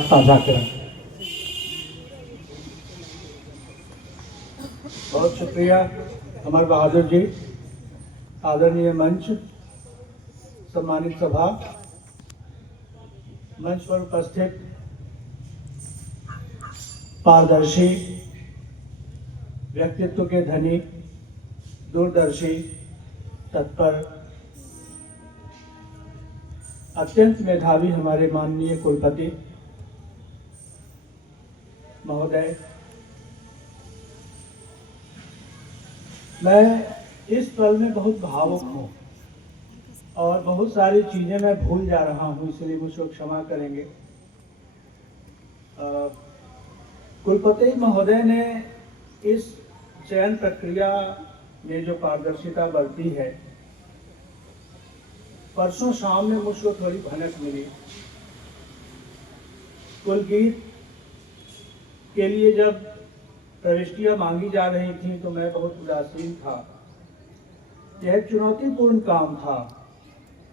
साझा करें। बहुत शुक्रिया अमर बहादुर जी, आदरणीय मंच, सम्मानित सभा, मंच पर उपस्थित पारदर्शी, व्यक्तित्व के धनी, दूरदर्शी, तत्पर, अत्यंत मेधावी हमारे माननीय कुलपति महोदय, मैं इस पल में बहुत भावुक हूँ और बहुत सारी चीज़ें मैं भूल जा रहा हूँ, इसलिए मुझको क्षमा करेंगे। कुलपति महोदय ने इस चयन प्रक्रिया में जो पारदर्शिता बरती है, परसों शाम में मुझको थोड़ी भनक मिली। कुलगीत के लिए जब प्रविष्टियां मांगी जा रही थी तो मैं बहुत उदासीन था। यह एक चुनौतीपूर्ण काम था,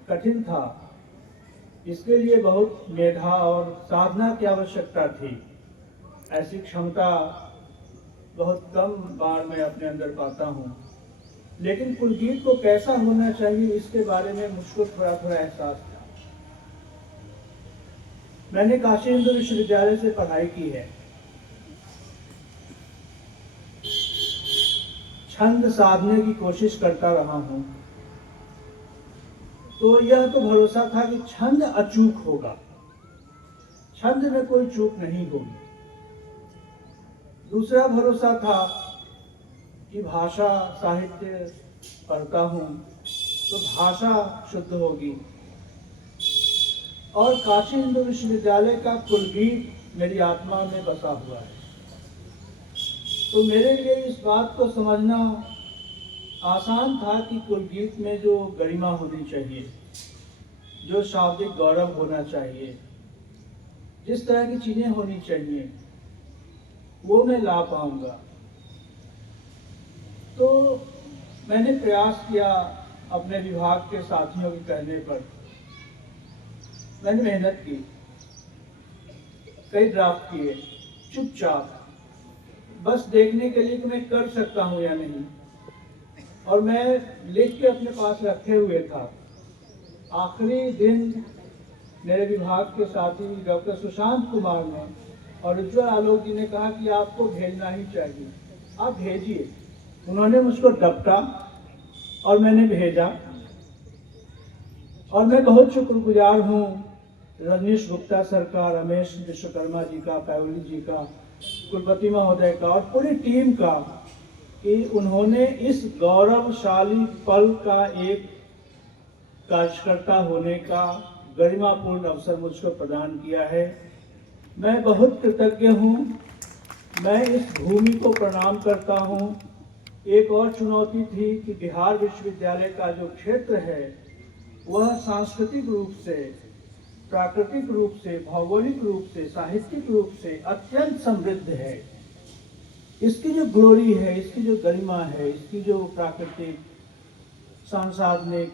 कठिन था। इसके लिए बहुत मेधा और साधना की आवश्यकता थी। ऐसी क्षमता बहुत कम बार मैं अपने अंदर पाता हूँ। लेकिन कुलगीत को कैसा होना चाहिए इसके बारे में मुझको थोड़ा थोड़ा एहसास था। मैंने काशी हिंदू विश्वविद्यालय से पढ़ाई की है। छंद साधने की कोशिश करता रहा हूं, तो यह तो भरोसा था कि छंद अचूक होगा, छंद में कोई चूक नहीं होगी। दूसरा भरोसा था कि भाषा साहित्य पढ़ता हूं तो भाषा शुद्ध होगी, और काशी हिंदू विश्वविद्यालय का कुलगीत मेरी आत्मा में बसा हुआ है। तो मेरे लिए इस बात को समझना आसान था कि कुलगीत में जो गरिमा होनी चाहिए, जो शाब्दिक गौरव होना चाहिए, जिस तरह की चीजें होनी चाहिए, वो मैं ला पाऊंगा। तो मैंने प्रयास किया, अपने विभाग के साथियों के कहने पर मैंने मेहनत की, कई ड्राफ्ट किए, चुपचाप, बस देखने के लिए कि मैं कर सकता हूं या नहीं। और मैं लिख के अपने पास रखे हुए था। आखिरी दिन मेरे विभाग के साथी डॉक्टर सुशांत कुमार ने और उज्ज्वल आलोक जी ने कहा कि आपको भेजना ही चाहिए, आप भेजिए। उन्होंने मुझको डपटा और मैंने भेजा। और मैं बहुत शुक्रगुजार हूँ रजनीश गुप्ता सर का, रमेश विश्वकर्मा जी का, पैवली जी का, कुलपति महोदय का और पूरी टीम का, कि उन्होंने इस गौरवशाली पल का एक कार्यकर्ता होने का गरिमापूर्ण अवसर मुझको प्रदान किया है। मैं बहुत कृतज्ञ हूँ। मैं इस भूमि को प्रणाम करता हूँ। एक और चुनौती थी कि बिहार विश्वविद्यालय का जो क्षेत्र है वह सांस्कृतिक रूप से, प्राकृतिक रूप से, भौगोलिक रूप से, साहित्यिक रूप से अत्यंत समृद्ध है। इसकी जो ग्लोरी है, इसकी जो गरिमा है, इसकी जो प्राकृतिक सांसाधनिक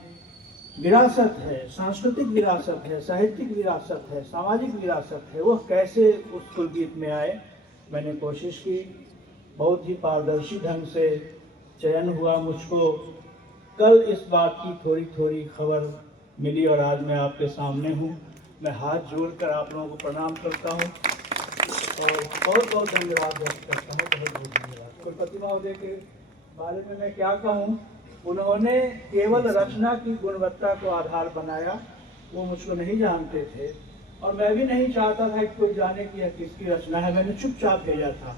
विरासत है, सांस्कृतिक विरासत है, साहित्यिक विरासत है, सामाजिक विरासत है, वह कैसे उस कुलगीत में आए। मैंने कोशिश की, बहुत ही पारदर्शी ढंग से चयन हुआ। मुझको कल इस बात की थोड़ी थोड़ी खबर मिली और आज मैं आपके सामने हूँ। मैं हाथ जोड़कर आप लोगों को प्रणाम करता हूँ और बहुत बहुत धन्यवाद व्यक्त करता हूँ। बहुत बहुत धन्यवाद। कुलपति महोदय के बारे में मैं क्या कहूँ, उन्होंने केवल रचना की गुणवत्ता को आधार बनाया। वो मुझको नहीं जानते थे और मैं भी नहीं चाहता था कि कोई जाने कि यह किसकी रचना है। मैंने चुपचाप भेजा था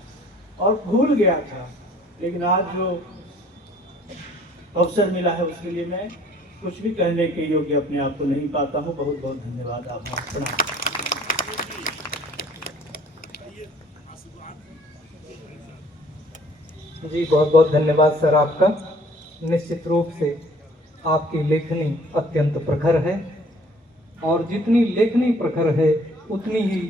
और भूल गया था। लेकिन आज जो अवसर मिला है उसके लिए मैं कुछ भी कहने के योग्य अपने आप को नहीं पाता हूँ। बहुत बहुत धन्यवाद। आभार, प्रणाम। जी बहुत बहुत धन्यवाद सर आपका। निश्चित रूप से आपकी लेखनी अत्यंत प्रखर है और जितनी लेखनी प्रखर है उतनी ही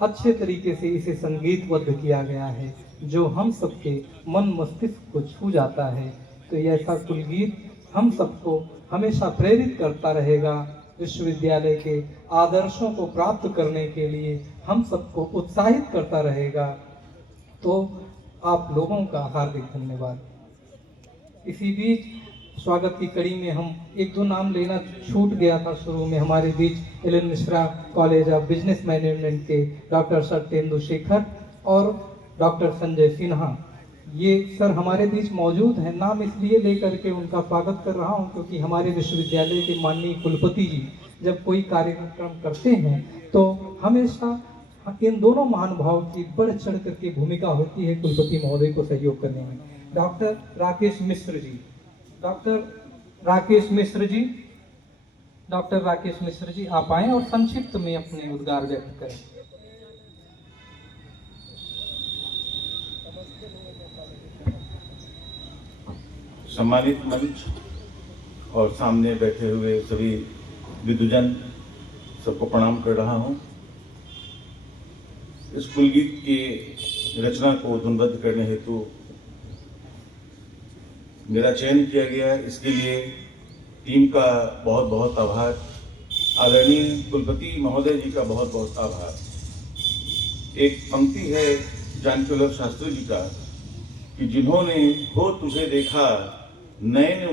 अच्छे तरीके से इसे संगीतबद्ध किया गया है, जो हम सबके मन मस्तिष्क को छू जाता है। तो ऐसा कुलगीत हम सबको हमेशा प्रेरित करता रहेगा विश्वविद्यालय के आदर्शों को प्राप्त करने के लिए हम सबको उत्साहित करता रहेगा। तो आप लोगों का हार्दिक धन्यवाद। इसी बीच स्वागत की कड़ी में हम एक दो नाम लेना छूट गया था शुरू में। हमारे बीच L N Mishra college of business management के डॉक्टर सत्येंदु शेखर और डॉक्टर संजय सिन्हा, ये सर हमारे बीच मौजूद हैं। नाम इसलिए लेकर के उनका स्वागत कर रहा हूं क्योंकि हमारे विश्वविद्यालय के माननीय कुलपति जी जब कोई कार्यक्रम करते हैं तो हमेशा इन दोनों महानुभाव की बढ़ चढ़ करके भूमिका होती है कुलपति महोदय को सहयोग करने में। डॉक्टर राकेश मिश्र जी, डॉक्टर राकेश मिश्र जी आप आए और संक्षिप्त में अपने उद्गार व्यक्त करें। सम्मानित मंच और सामने बैठे हुए सभी विद्वजन, सबको प्रणाम कर रहा हूं। इस कुलगीत की रचना को धुनबद्ध करने हेतु मेरा चयन किया गया, इसके लिए टीम का बहुत बहुत आभार। आदरणीय कुलपति महोदय जी का बहुत बहुत आभार। एक पंक्ति है जानकी वल्लभ शास्त्री जी का कि जिन्होंने हो तुझे देखा नयन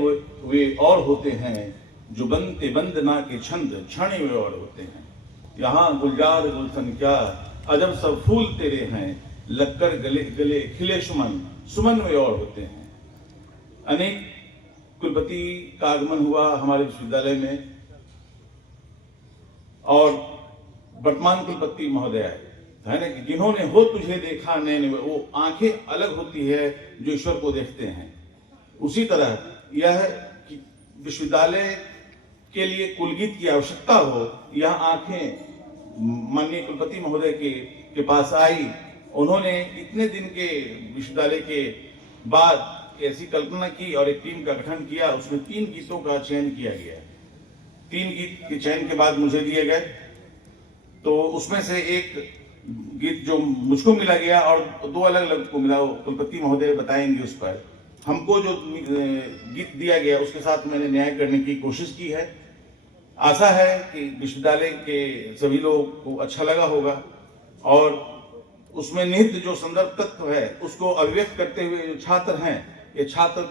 वे और होते हैं, जो बनते बंदना के छंद क्षण वे और होते हैं। यहाँ गुलजार गुलशन क्या अजब सब फूल तेरे हैं, लगकर गले गले खिले सुमन सुमन वे और होते हैं। अनेक कुलपति का आगमन हुआ हमारे विश्वविद्यालय में और वर्तमान कुलपति महोदय है ना कि जिन्होंने हो तुझे देखा नयन, वो आंखें अलग होती है जो ईश्वर को देखते हैं। उसी तरह यह कि विश्वविद्यालय के लिए कुलगीत की आवश्यकता हो, यह आंखें माननीय कुलपति महोदय के पास आई। उन्होंने इतने दिन के विश्वविद्यालय के बाद ऐसी कल्पना की और एक टीम का गठन किया। उसमें 3 गीतों का चयन किया गया। 3 गीत के चयन के बाद मुझे दिए गए, तो उसमें से एक गीत जो मुझको मिला गया और 2 अलग अलग को मिला, वो कुलपति महोदय बताएंगे उस पर। हमको जो गीत दिया गया उसके साथ मैंने न्याय करने की कोशिश की है। आशा है कि विश्वविद्यालय के सभी लोगों को अच्छा लगा होगा और उसमें निहित जो संदर्भ तत्व है उसको अभिव्यक्त करते हुए जो छात्र हैं, ये छात्र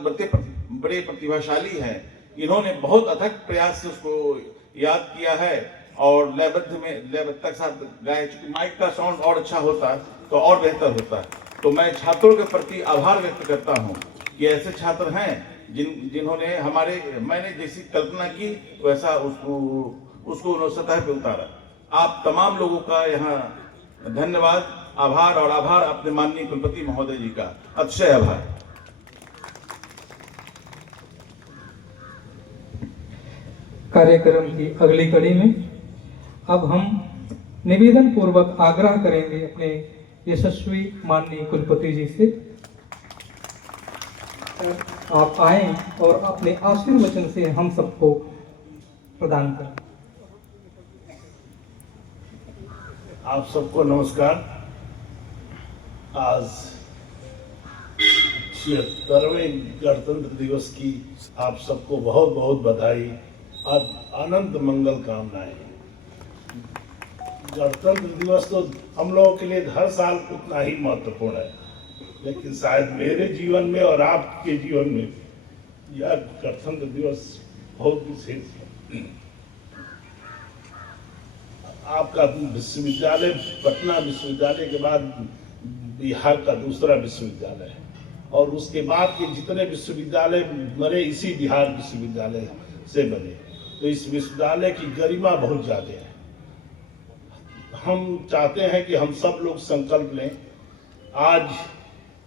बड़े प्रतिभाशाली हैं। इन्होंने बहुत अथक प्रयास से उसको याद किया है और लयबद्धता के साथ गाए। चूंकि माइक का साउंड और अच्छा होता तो और बेहतर होता। तो मैं छात्रों के प्रति आभार व्यक्त करता हूँ कि ऐसे छात्र हैं जिन्होंने मैंने जैसी कल्पना की वैसा उसको सतह पे उतारा। आप तमाम लोगों का यहाँ धन्यवाद, आभार और आभार अपने माननीय कुलपति महोदय जी का अतिशय आभार। कार्यक्रम की अगली कड़ी में अब हम निवेदन पूर्वक आग्रह करेंगे अपने यशस्वी माननीय कुलपति जी से, आप आए और अपने आशीर्वचन से हम सबको प्रदान करें। आप सबको नमस्कार। आज 76वें गणतंत्र दिवस की आप सबको बहुत बहुत बधाई और अनंत मंगल कामनाएं। गणतंत्र दिवस तो हम लोगों के लिए हर साल उतना ही महत्वपूर्ण है, लेकिन शायद मेरे जीवन में और आपके जीवन में यह गणतंत्र दिवस बहुत विशेष है। आपका विश्वविद्यालय पटना विश्वविद्यालय के बाद बिहार का दूसरा विश्वविद्यालय है और उसके बाद के जितने विश्वविद्यालय बने इसी बिहार विश्वविद्यालय से बने, तो इस विश्वविद्यालय की गरिमा बहुत ज्यादा है। हम चाहते हैं कि हम सब लोग संकल्प लें आज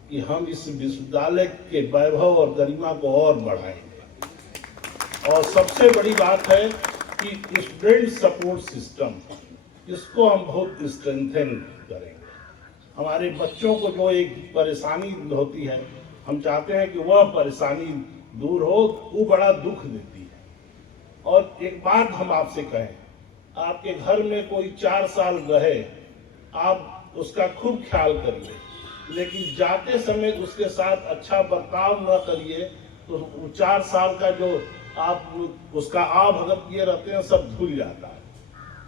कि हम इस विश्वविद्यालय के वैभव और गरिमा को और बढ़ाएंगे। और सबसे बड़ी बात है कि स्टूडेंट सपोर्ट सिस्टम, इसको हम बहुत स्ट्रेंथन करेंगे। हमारे बच्चों को जो एक परेशानी होती है, हम चाहते हैं कि वह परेशानी दूर हो, वो बड़ा दुख देती है। और एक बात हम आपसे कहें, आपके घर में कोई 4 साल रहे, आप उसका खूब ख्याल करिए, लेकिन जाते समय उसके साथ अच्छा बर्ताव न करिए तो 4 साल का जो आप उसका भगत किए रहते हैं सब भूल जाता है।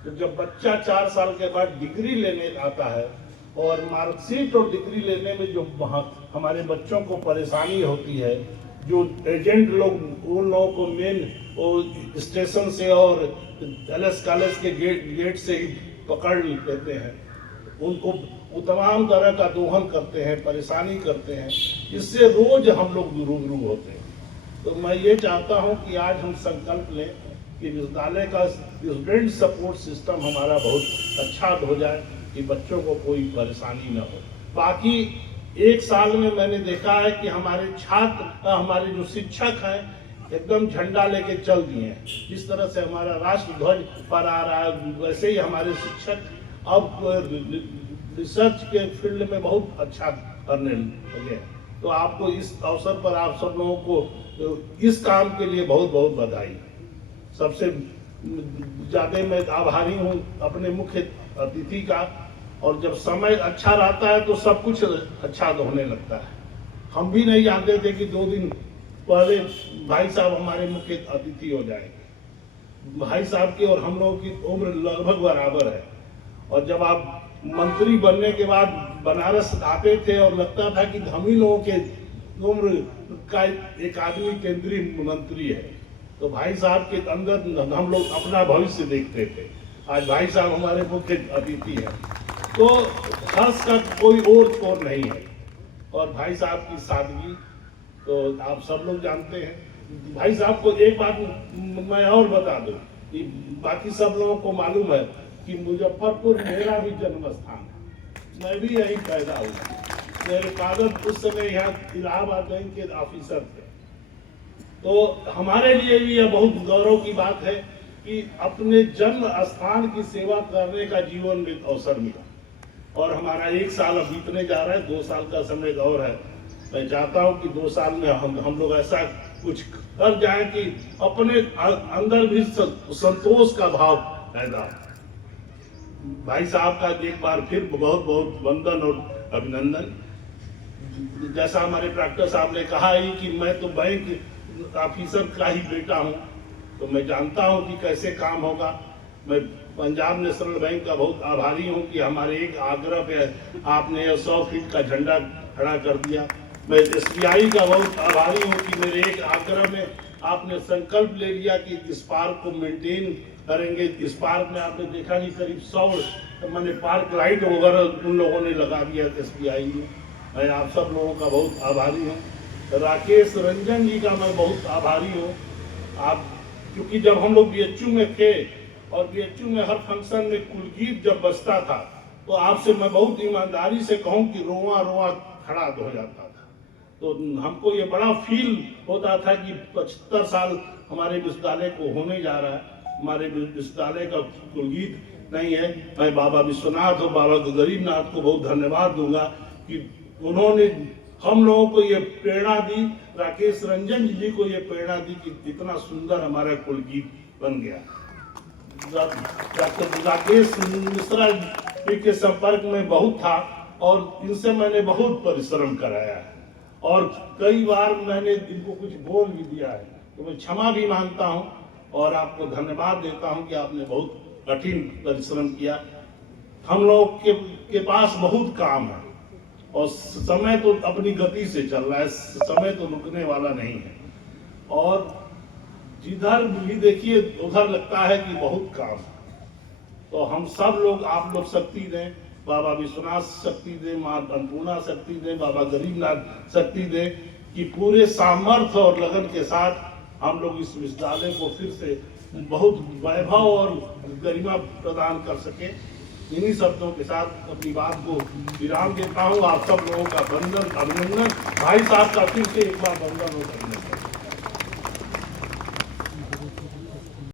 तो जब बच्चा 4 साल के बाद डिग्री लेने आता है और मार्कशीट और डिग्री लेने में जो हमारे बच्चों को परेशानी होती है, जो एजेंट लोग उन लोगों को मेन स्टेशन से और एलएस कॉलेज के गेट से ही पकड़ लेते हैं, उनको वो तमाम तरह का दोहन करते हैं, परेशानी करते हैं, इससे रोज हम लोग रूबरू होते हैं। तो मैं ये चाहता हूं कि आज हम संकल्प लें कि विद्यालय का स्टूडेंट सपोर्ट सिस्टम हमारा बहुत अच्छा हो जाए कि बच्चों को कोई परेशानी न हो। बाकी 1 साल में मैंने देखा है कि हमारे छात्र, हमारे जो शिक्षक हैं, एकदम झंडा लेके चल दिए हैं। जिस तरह से हमारा राष्ट्र ध्वज फहरा रहा है, वैसे ही हमारे शिक्षक अब रिसर्च के फील्ड में बहुत अच्छा करने लगे हैं। तो आपको इस अवसर पर आप सब लोगों को इस काम के लिए बहुत बहुत बधाई। सबसे ज्यादा मैं आभारी हूँ अपने मुख्य अतिथि का, और जब समय अच्छा रहता है तो सब कुछ अच्छा होने लगता है। हम भी नहीं जानते थे कि 2 दिन पहले भाई साहब हमारे मुख्य अतिथि हो जाएंगे। भाई साहब की और हम लोगों की उम्र लगभग बराबर है, और जब आप मंत्री बनने के बाद बनारस आते थे और लगता था कि हम ही लोगों के उम्र का एक आदमी केंद्रीय मंत्री है, तो भाई साहब के अंदर हम लोग अपना भविष्य देखते थे। आज भाई साहब हमारे मुख्य अतिथि हैं, तो हर्ष का कोई और नहीं है। और भाई साहब की सादगी तो आप सब लोग जानते हैं। भाई साहब को एक बात मैं और बता दूं कि बाकी सब लोगों को मालूम है कि मुजफ्फरपुर मेरा भी जन्म स्थान है। मैं भी यहीं पैदा हुआ। मेरे फादर उस समय यहाँ इलाहाबाद बैंक के ऑफिसर थे। तो हमारे लिए भी यह बहुत गौरव की बात है कि अपने जन्म स्थान की सेवा करने का जीवन में अवसर मिला। और हमारा 1 साल अब बीतने जा रहा है, 2 साल का समय और है। मैं चाहता हूं कि 2 साल में हम लोग ऐसा कुछ कर जाएं कि अपने अंदर भी संतोष का भाव पैदा। भाई साहब का एक बार फिर बहुत बहुत वंदन और अभिनंदन। जैसा हमारे डॉक्टर साहब ने कहा ही कि मैं तो बैंक ऑफिसर का ही बेटा हूं, तो मैं जानता हूं कि कैसे काम होगा। मैं पंजाब नेशनल बैंक का बहुत आभारी हूं कि हमारे एक आग्रह पे आपने 100 फीट का झंडा खड़ा कर दिया। मैं SBI का बहुत आभारी हूं कि मेरे एक आग्रह में आपने संकल्प ले लिया कि इस पार्क को मेंटेन करेंगे। इस पार्क में आपने देखा नहीं करीब 100 मैंने पार्क लाइट वगैरह उन लोगों ने लगा दिया SBI में। मैं आप सब लोगों का बहुत आभारी हूँ। राकेश रंजन जी का मैं बहुत आभारी हूँ। आप क्योंकि जब हम लोग BHU में थे और BHU में हर फंक्शन में कुलगीत जब बजता था, तो आपसे मैं बहुत ईमानदारी से कहूँ कि रोआ रोआ खड़ा हो जाता था। तो हमको ये बड़ा फील होता था कि 75 साल हमारे विश्वविद्यालय को होने जा रहा है। हमारे विश्वविद्यालय का कुलगीत नहीं है। मैं बाबा विश्वनाथ और बाबा गरीबनाथ को बहुत धन्यवाद दूंगा कि उन्होंने हम लोगों को ये प्रेरणा दी, राकेश रंजन जी को ये प्रेरणा दी कि इतना सुंदर हमारा कुलगीत बन गया। डॉक्टर राकेश मिश्रा जी के संपर्क में बहुत था और इनसे मैंने बहुत परिश्रम कराया है, और कई बार मैंने इनको कुछ बोल भी दिया है, तो मैं क्षमा भी मांगता हूं और आपको धन्यवाद देता हूं कि आपने बहुत कठिन परिश्रम किया। हम लोग के पास बहुत काम है और समय तो अपनी गति से चल रहा है, समय तो रुकने वाला नहीं है। और जिधर भी देखिए उधर लगता है कि बहुत काम है। तो हम सब लोग, आप लोग शक्ति दें, बाबा विश्वनाथ शक्ति दें, माँ अन्नपूर्णा शक्ति दें, बाबा गरीबनाथ शक्ति दें कि पूरे सामर्थ्य और लगन के साथ हम लोग इस विश्वविद्यालय को फिर से बहुत वैभव और गरिमा प्रदान कर सके। इन्हीं शब्दों के साथ अपनी बात को विराम देता हूँ। आप सब लोगों का वंदन, अभिनंदन। भाई साहब का फिर से एक बार वंदन और अभिनंदन।